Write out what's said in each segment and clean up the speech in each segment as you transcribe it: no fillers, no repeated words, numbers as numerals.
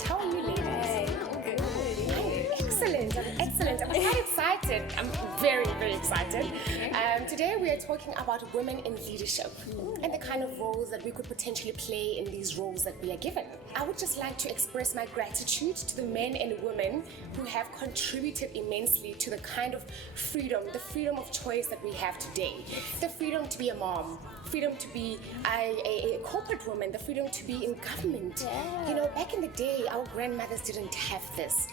right. How are you, ladies? Good. Excellent. Excellent. I'm quite excited. I'm very, very excited. Today we are talking about women in leadership and the kind of roles that we could potentially play in these roles that we are given. I would just like to express my gratitude to the men and women who have contributed immensely to the kind of freedom, the freedom of choice that we have today. The freedom to be a mom, freedom to be a corporate woman, the freedom to be in government. Yeah. You know, back in the day, our grandmothers didn't have this.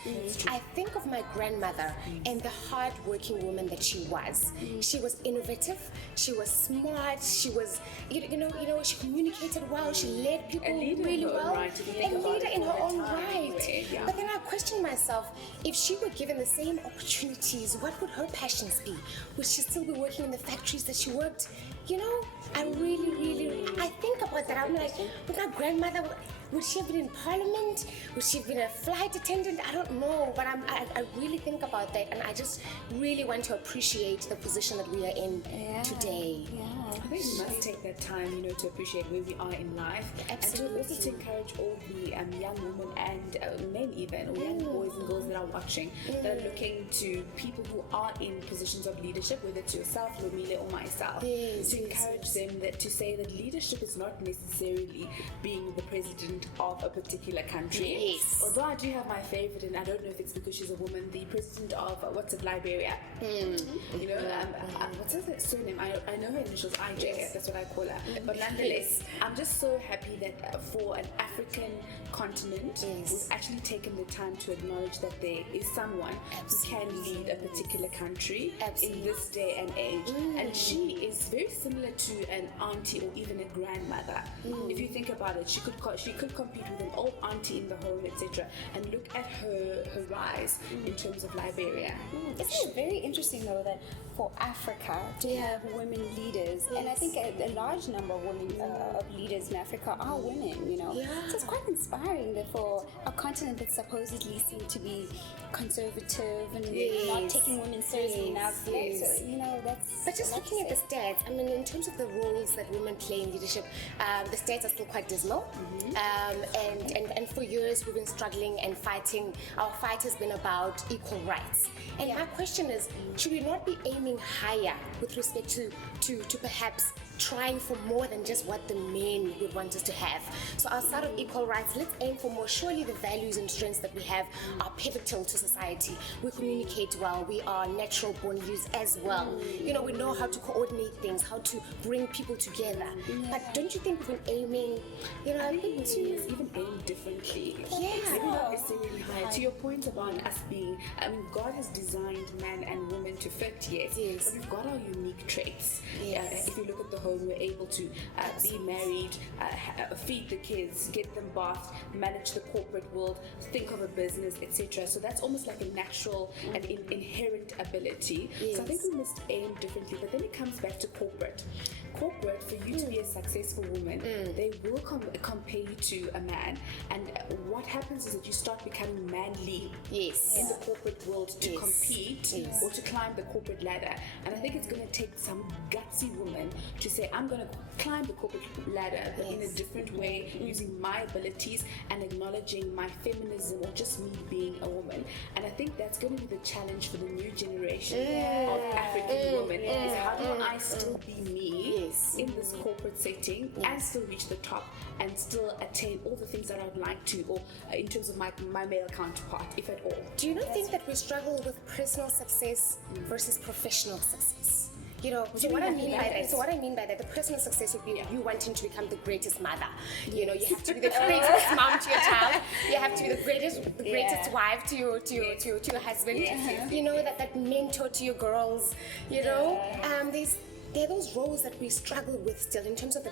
I think of my grandmother and the hard-working woman that she was. She was innovative, she was smart, she was, you know, she communicated well, she led people really well, a leader in her own right. Yeah. But then I questioned myself, if she were given the same opportunities, what would her passions be? Would she still be working in the factories that she worked? You know, I I think about that. I'm like, with my grandmother, would she have been in parliament? Would she have been a flight attendant? I don't know, but I really think about that, and I just really want to appreciate the position that we are in today. I think we must take that time, to appreciate where we are in life. Absolutely. And to also encourage all the young women and men even, or young boys and girls that are watching, that are looking to people who are in positions of leadership, whether it's yourself, Lumile, or myself, to encourage them to say that leadership is not necessarily being the president of a particular country. Yes. Although I do have my favorite, and I don't know if it's because she's a woman, the president of Liberia. What's her surname? I know her initials, IJ, that's what I call her. But nonetheless, I'm just so happy that for an African continent, we've actually taken the time to acknowledge that there is someone who can lead a particular country in this day and age. And she is very similar to an auntie or even a grandmother. If you think about it, she could compete with an old auntie in the home, etc. And look at her rise in terms of Liberia. Isn't it very interesting though that for Africa to have women leaders, and I think a large number of women of leaders in Africa are women, So it's quite inspiring that for a continent that supposedly seemed to be conservative and not taking women seriously enough. So, that's... But just looking at the stats, I mean, in terms of the roles that women play in leadership, the stats are still quite dismal. And for years we've been struggling and fighting. Our fight has been about equal rights. And my question is, should we not be aiming higher with respect to perhaps trying for more than just what the men would want us to have? So outside of equal rights, let's aim for more. Surely the values and strengths that we have are pivotal to society. We communicate well, we are natural born leaders as well. We know how to coordinate things, how to bring people together. But don't you think we've been aiming, I think to even aim differently. Maybe not necessarily higher. To your point about us being, God has designed man and woman to fit, yes. But we've got our unique traits. If you look at the home, we're able to be married, feed the kids, get them bathed, manage the corporate world, think of a business, etc. So that's almost like a natural and inherent ability. So I think we must aim differently. But then it comes back to corporate. Corporate, for you to be a successful woman, they will compare you to a man, and what happens is that you start becoming manly in the corporate world to compete or to climb the corporate ladder. And I think it's going to take some gutsy woman to say, I'm going to climb the corporate ladder, but in a different way, using my abilities and acknowledging my feminism, or just me being a woman. And I think that's going to be the challenge for the new generation of African women, is how do I still be me in this corporate setting and still reach the top and still attain all the things that I would like to, or in terms of my male counterpart, if at all. Do you not think that we struggle with personal success versus professional success? So what I mean by that, the personal success would be you wanting to become the greatest mother. You have to be the greatest mom to your child. You have to be the greatest wife to your husband. That mentor to your girls. There are those roles that we struggle with still in terms of the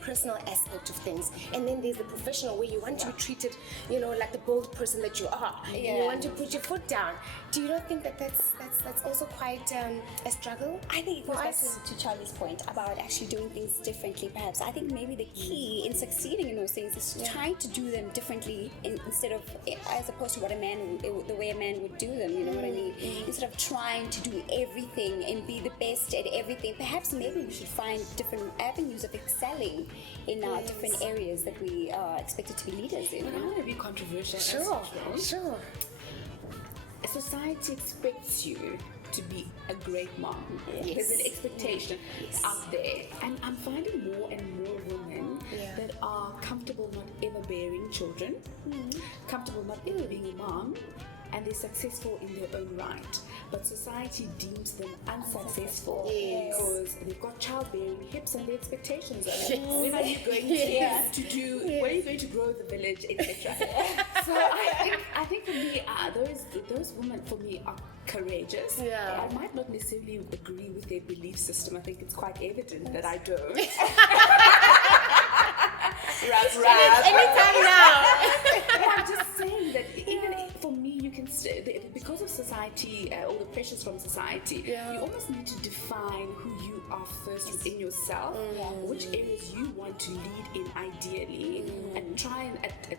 personal aspect of things, and then there's the professional where you want to be treated, like the bold person that you are. You want to put your foot down. Do you not think that that's also quite a struggle? I think it goes back to Charlie's point about actually doing things differently. Perhaps I think maybe the key in succeeding in those things is trying to do them differently instead of, as opposed to the way a man would do them. You know what I mean? Instead of trying to do everything and be the best at everything, perhaps perhaps maybe we should find different avenues of excelling in our different areas that we are expected to be leaders in. I want to be controversial. Sure. Society expects you to be a great mom. Yes. There's an expectation out there, and I'm finding more and more women that are comfortable not ever bearing children, comfortable not ever being a mom, and they're successful in their own right. But society deems them unsuccessful because they've got childbearing hips and the expectations of it. When are you going to do? When are you going to grow the village, etc. So I think for me, those women for me are courageous. Yeah. I might not necessarily agree with their belief system. I think it's quite evident that I don't. Anytime now. But I'm just saying that even for me, you can because of society, all the pressures from society, you almost need to define who you are first within yourself, which areas you want to lead in ideally, and try and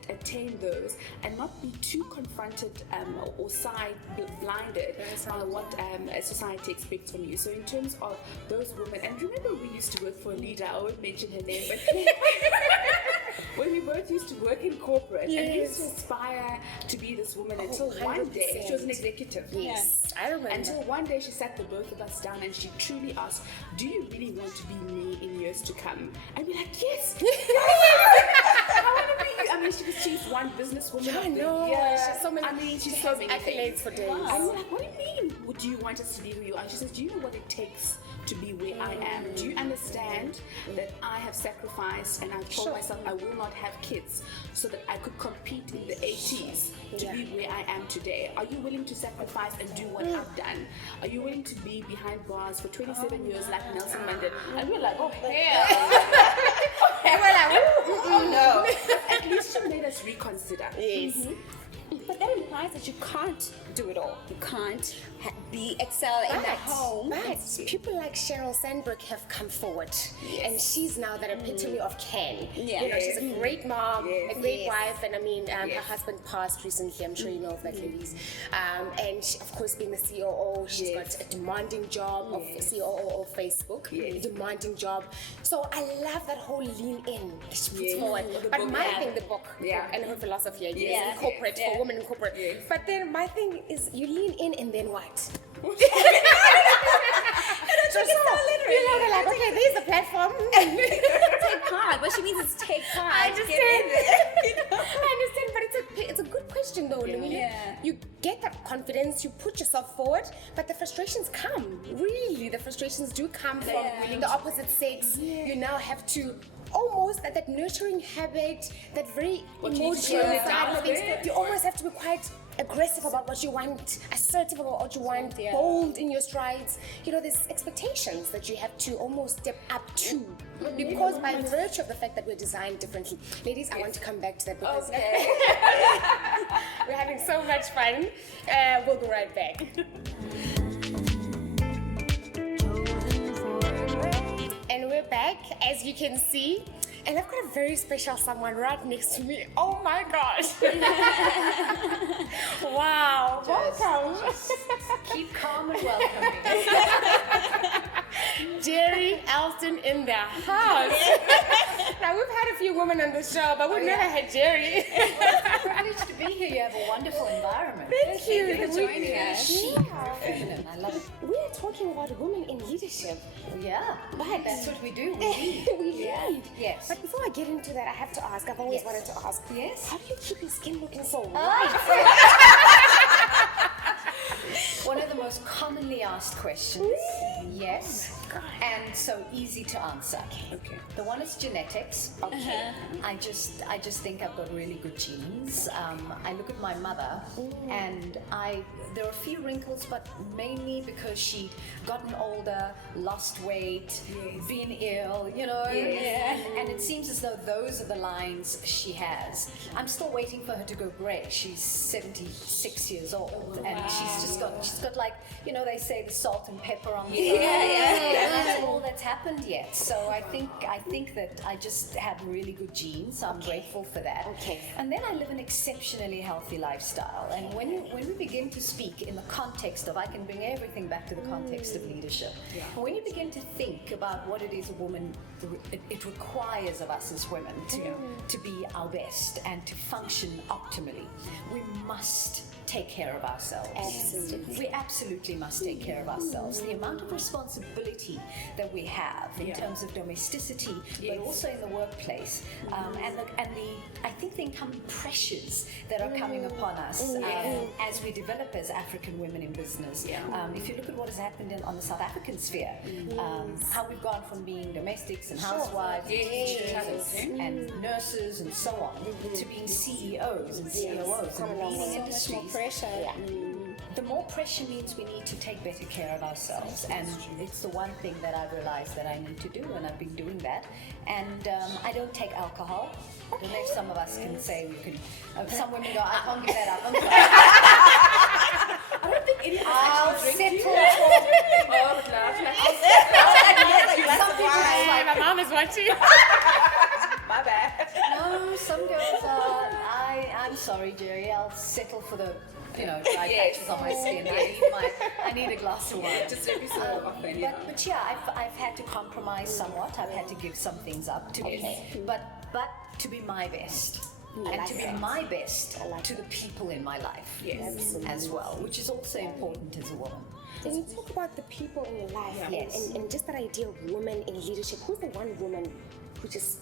attain those, and not be too confronted or blinded by what society expects from you. So in terms of those women, and remember we used to work for a leader, I won't mention her name, but when we both used to work in corporate, and we used to aspire to be this woman until one day, she was an executive. Yes, I remember. Until one day she sat the both of us down and she truly asked, do you really want to be me in years to come? And we're like, yes! I want to be you. I mean, she's one businesswoman. I know. Yeah. She's so many. I mean, she's she so has many accolades things. for days. And we're like, what do you mean? Do you want us to be who you are? She says, do you know what it takes to be where I am? Do you understand that I have sacrificed and I've told myself I will not have kids so that I could compete in the 80s to be where I am today? Are you willing to sacrifice and do what I've done? Are you willing to be behind bars for 27 years like Nelson Mandela? And we're like, oh hell. And we're like, oh no. At least she made us reconsider. Yes. But that implies that you can't do it all. You can't excel in the home. But people like Sheryl Sandberg have come forward, and she's now that epitome of can. Yeah. You know, she's a great mom, a great Yes. wife, and I mean, her husband passed recently. I'm sure you know of that, ladies. And she, of course, being the COO, she's got a demanding job of COO of Facebook, demanding job. So I love that whole lean in that she puts forward. But my thing, the book, and her philosophy, I guess, in corporate for women in corporate. But then my thing is, you lean in and then what? You're like, okay, there's the platform. Take part. What she means is take part. I understand. I understand, but it's a good question though. I mean, you get that confidence, you put yourself forward, but the frustrations come. Really, the frustrations do come from the opposite sex. You now have to almost that nurturing habit, that very emotional side of things. You almost have to be quite aggressive about what you want, assertive about what you want, bold in your strides. You know, there's expectations that you have to almost step up to, because by virtue of the fact that we're designed differently. Ladies, I want to come back to that because we're having so much fun. We'll be right back. And we're back, as you can see. And I've got a very special someone right next to me. Oh my gosh. Wow. Welcome. Keep calm and welcome me. Gerry, Elsdon in the house. Now, we've had a few women on the show, but we've never had Gerry. It's a privilege to be here. You have a wonderful environment. Thank you for joining us. Chic, feminine. I love it. We are talking about women in leadership. Yeah, But that's what we do. We lead. we lead. Yes. But before I get into that, I have to ask. I've always wanted to ask. Yes. How do you keep your skin looking so white? One of the most commonly asked questions. Yes. And so easy to answer. Okay. The one is genetics. Okay. I just think I've got really good genes. I look at my mother, and there are a few wrinkles, but mainly because she'd gotten older, lost weight, been ill, you know. And it seems as though those are the lines she has. I'm still waiting for her to go grey. She's 76 years old, and she's She's got like, they say the salt and pepper on the and that's all that's happened yet. So I think that I just have really good genes. So I'm grateful for that. Okay. And then I live an exceptionally healthy lifestyle. And when we begin to speak in the context of, I can bring everything back to the context of leadership. Yeah. And when you begin to think about what it is a woman, it requires of us as women to be our best and to function optimally, we must take care of ourselves. Absolutely. We absolutely must take care of ourselves. The amount of responsibility that we have in terms of domesticity, but also in the workplace, and I think the incoming pressures that are coming upon us as we develop as African women in business. If you look at what has happened on the South African sphere, how we've gone from being domestics and housewives, teachers and nurses and so on, to being CEOs and COOs and leading industries. Pressure. The more pressure means we need to take better care of ourselves, and it's the one thing that I've realized that I need to do, and I've been doing that. And I don't take alcohol. I don't know if some of us can say we can. Some women go, I can't give that up. I'm sorry. I don't think any of us I'll actually drink. settle for. Some people say, my mom is watching. My bad. No, some girls are. I'm sorry, Gerry. I'll settle for the dry patches on my skin. I need a glass of wine. Just every so often. But yeah, I've had to compromise somewhat. I've had to give some things up to be, but to be my best. And to be my best to the people in my life as well, which is also important as a woman. When you talk about the people in your life and just that idea of women in leadership, who's the one woman who just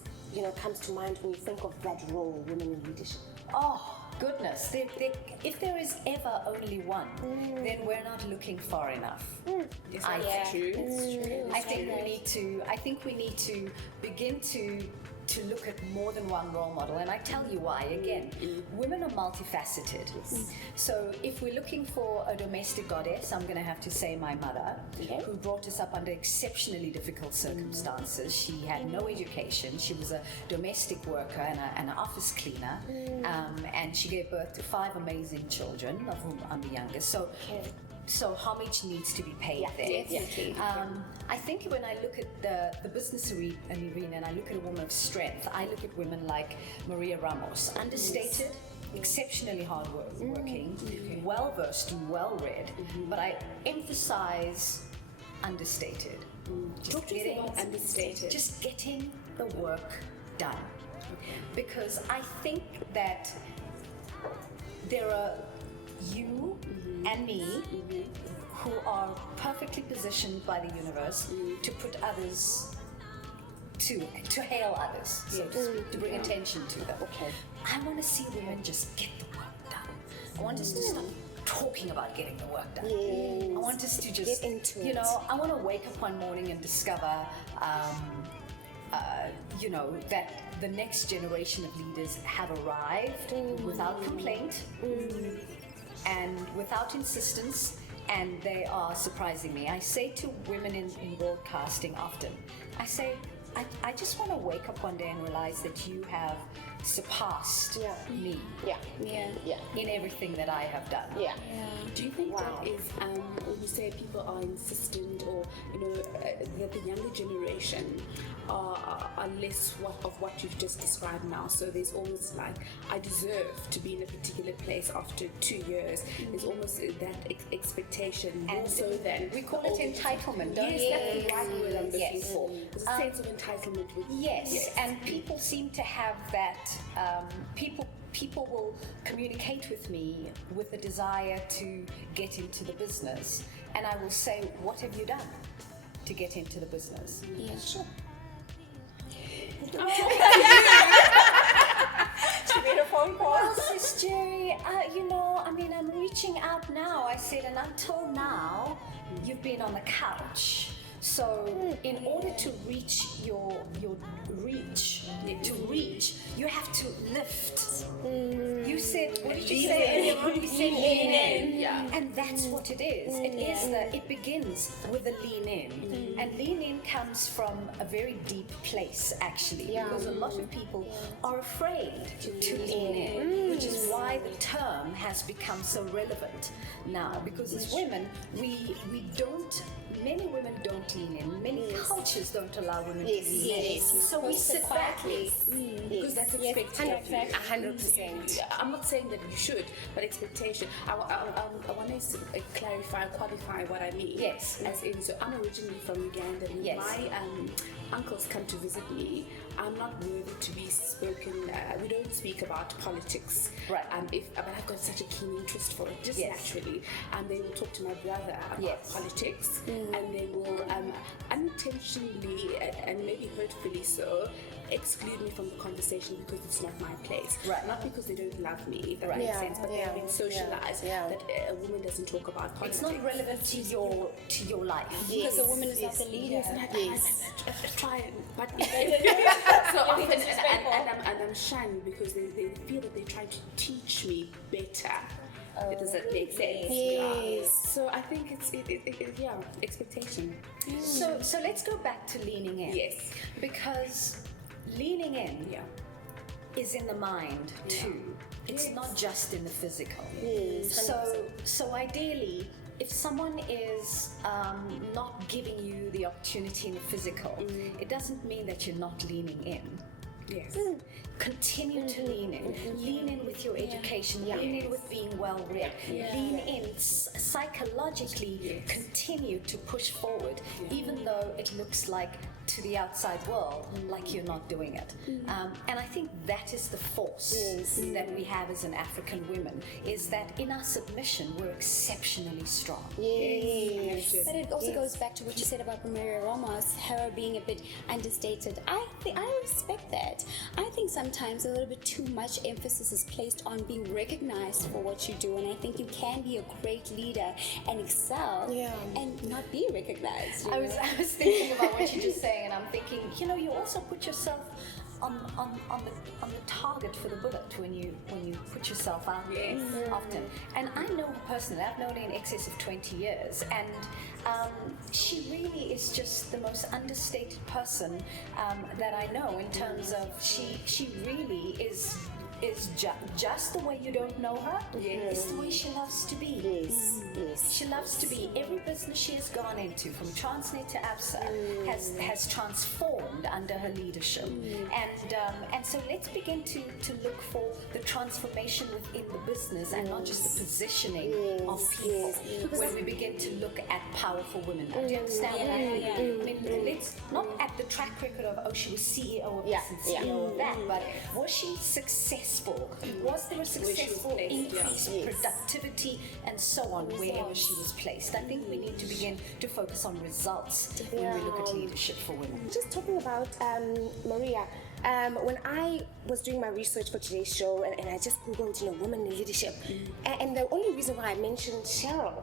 comes to mind when you think of that role, women in leadership? Oh goodness! If there is ever only one, then we're not looking far enough. It's true. I think we need to begin to look at more than one role model, and I tell you why. Again, women are multifaceted. So if we're looking for a domestic goddess, I'm going to have to say my mother, who brought us up under exceptionally difficult circumstances. She had no education. She was a domestic worker and an office cleaner, and she gave birth to 5 amazing children, of whom I'm the youngest. So homage needs to be paid there. Definitely. I think when I look at the business arena and I look at a woman of strength, I look at women like Maria Ramos, understated, exceptionally hardworking, well-versed and well-read, but I emphasize understated. Talk to us about understated. Just getting the work done. Because I think that there are you and me who are perfectly positioned by the universe to put others to hail others, so to speak, to bring attention to them. I want to see women just get the work done. I want us to stop talking about getting the work done. I want us to just get into it. I want to wake up one morning and discover that the next generation of leaders have arrived without complaint and without insistence, and they are surprising me. I say to women in broadcasting often, I say, I just want to wake up one day and realize that you have surpassed me in everything that I have done. Do you think that is when you say people are insistent, or that the younger generation are less of what you've just described now? So there's almost like, I deserve to be in a particular place after 2 years. There's almost that expectation, and so then we call it entitlement, don't we? Yes, that's the right word I'm looking for. There's a sense of entitlement with and people seem to have that. People will communicate with me with a desire to get into the business, and I will say, what have you done to get into the business? Sure. She made a phone call. Well, Sis Gerry, I'm reaching out now. I said, and until now, you've been on the couch. So in order to reach your reach, you have to lift. You said, what did you say? You said lean in. And that's what it is. It begins with a lean in. And lean in comes from a very deep place, actually, because a lot of people are afraid to lean in, which is why the term has has become so relevant now, because as women, we don't, many women don't lean in, many cultures don't allow women to lean in. So we sit back because that's expected. 100%. I'm not saying that you should, but expectation. I want to clarify, qualify what I mean. Yes. As in, so I'm originally from Uganda. And Yes. my uncles come to visit me. I'm not worthy to be spoken. We don't speak about politics. Right. But I've got such a keen interest for it, just Yes. naturally. And they will talk to my brother about Yes. politics, and they will unintentionally and maybe hurtfully so exclude me from the conversation because it's not my place. Right. Not because they don't love me, if that Right. makes sense, but they've been socialized Yeah. that a woman doesn't talk about politics. It's not relevant to your life. Because the woman is not the leader. Yes, and I try it, but so often, and I'm shunned because they feel that they're trying to teach me better. Does that make sense? Yes. So I think it's expectation. So let's go back to leaning in. Yes. Because leaning in is in the mind too. It's not just in the physical. So ideally, if someone is not giving you the opportunity in the physical, it doesn't mean that you're not leaning in. Yes. Continue to lean in. Lean in with your education. Lean in with being well read. Lean in psychologically. Continue to push forward, even though it looks like to the outside world like you're not doing it. And I think that is the force that we have as an African women, is that in our submission we're exceptionally strong. Yes. But it also goes back to what you said about Maria Romas, her being a bit understated. I respect that. I think sometimes a little bit too much emphasis is placed on being recognized for what you do, and I think you can be a great leader and excel and not be recognized. I was thinking about what you just saying, and I'm thinking, you also put yourself on the target for the bullet when you put yourself out there often. And I know her personally. I've known her in excess of 20 years, and she really is just the most understated person that I know, in terms of she really is just the way you don't know her. It's the way she loves to be. She loves to be. Every business she has gone into, from Transnet to ABSA, has transformed under her leadership. And so let's begin to look for the transformation within the business, and not just the positioning of people. When we begin to look at powerful women, do you understand what I mean? I mean, let's not at the track record of she was CEO of this and CEO of that, but was she successful? Was there a successful increase in productivity and so on wherever she was placed? I think we need to begin to focus on results when we look at leadership for women. Just talking about Maria, when I was doing my research for today's show, and I just googled women in leadership, and the only reason why I mentioned Cheryl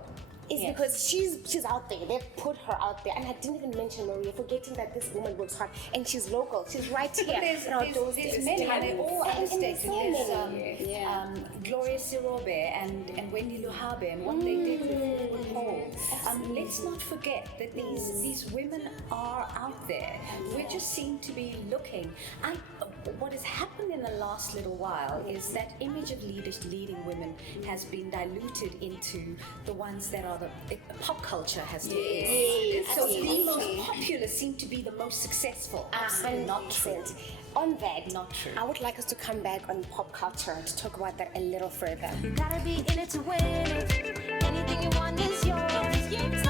is because she's out there. They've put her out there, and I didn't even mention Maria, forgetting that this woman works hard and she's local. She's right here. There's many, and they're all understated. There's Gloria Sirobe and Wendy Luhabe, and what they did with Paul. Let's not forget that these women are out there. We just seem to be looking. What has happened in the last little while is that image of leading women has been diluted into the ones that are the pop culture has taken. So the most popular seem to be the most successful. Not true. On that, not true. I would like us to come back on pop culture to talk about that a little further. Gotta be in it to win it. Anything you want is yours.